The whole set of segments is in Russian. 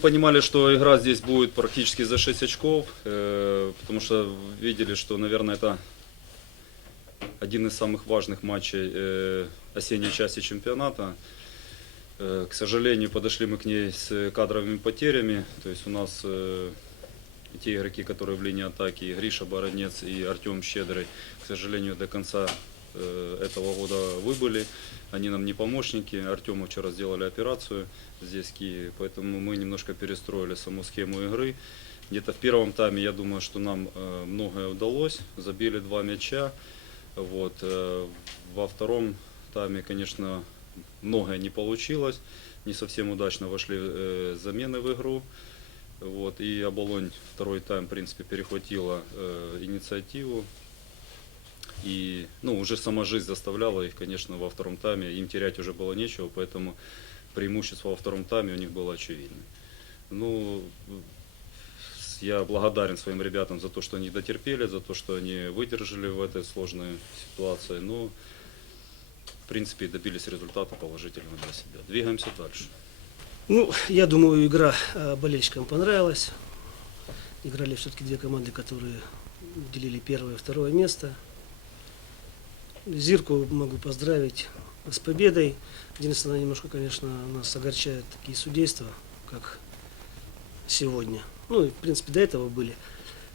Понимали, что игра здесь будет практически за 6 очков, э, потому что видели, что, наверное, это один из самых важных матчей э, осенней части чемпионата. Э, К сожалению, подошли мы к ней с кадровыми потерями. То есть у нас те игроки, которые в линии атаки, Гриша Бороднец и Артем Щедрый, к сожалению, до конца этого года выбыли. Они нам не помощники. Артему вчера сделали операцию здесь, в Киеве, поэтому мы немножко перестроили саму схему игры. Где-то в первом тайме, я думаю, что нам э, многое удалось. Забили два мяча. Вот. э, Во втором тайме, конечно, многое не получилось. Не совсем удачно вошли э, замены в игру. Вот. И Оболонь второй тайм, в принципе, перехватила э, инициативу. И ну, уже сама жизнь заставляла их, конечно, во втором тайме. Им терять уже было нечего, поэтому преимущество во втором тайме у них было очевидно. Ну, я благодарен своим ребятам за то, что они дотерпели, за то, что они выдержали в этой сложной ситуации. Ну, в принципе, добились результата положительного для себя. Двигаемся дальше. Ну, я думаю, игра э, болельщикам понравилась. Играли все-таки две команды, которые делили первое и второе место. Зирку могу поздравить с победой. Единственное, немножко, конечно, нас огорчает такие судейства, как сегодня. Ну, и, в принципе, до этого были.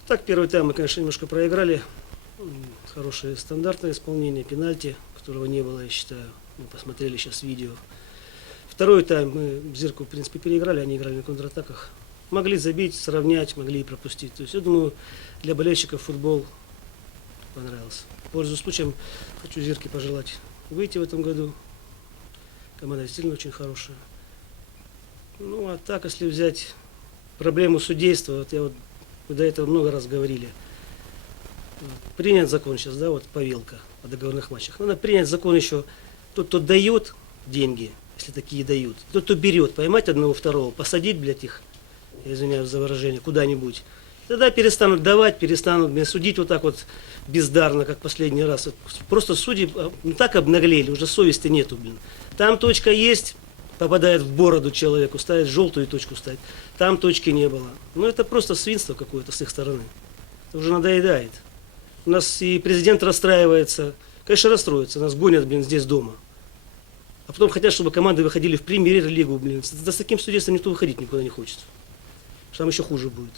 Так, первый тайм мы, конечно, немножко проиграли. Хорошее стандартное исполнение, пенальти, которого не было, я считаю. Мы посмотрели сейчас видео. Второй тайм мы Зирку, в принципе, переиграли, они играли на контратаках. Могли забить, сравнять, могли и пропустить. То есть, я думаю, для болельщиков футбол понравился. Пользуясь случаем, хочу Зирке пожелать выйти в этом году. Команда действительно очень хорошая. Ну, а так, если взять проблему судейства, вот я вот, мы до этого много раз говорили. Принят закон сейчас, да, вот повелка о договорных матчах. Надо принять закон еще, тот, кто дает деньги, если такие дают, тот, кто берет, поймать одного, второго, посадить, блядь, их, я извиняюсь за выражение, куда-нибудь. Тогда перестанут давать, перестанут блин, судить вот так вот бездарно, как последний раз. Просто судьи а, ну, так обнаглели, уже совести нету, блин. Там точка есть, попадает в бороду человеку, ставит желтую точку ставит. Там точки не было. Ну это просто свинство какое-то с их стороны. Это уже надоедает. У нас и президент расстраивается. Конечно, расстроится. Нас гонят, блин, здесь дома. А потом хотят, чтобы команды выходили в премьер-лигу, блин. Да с таким судейством никто выходить никуда не хочет. Что там еще хуже будет.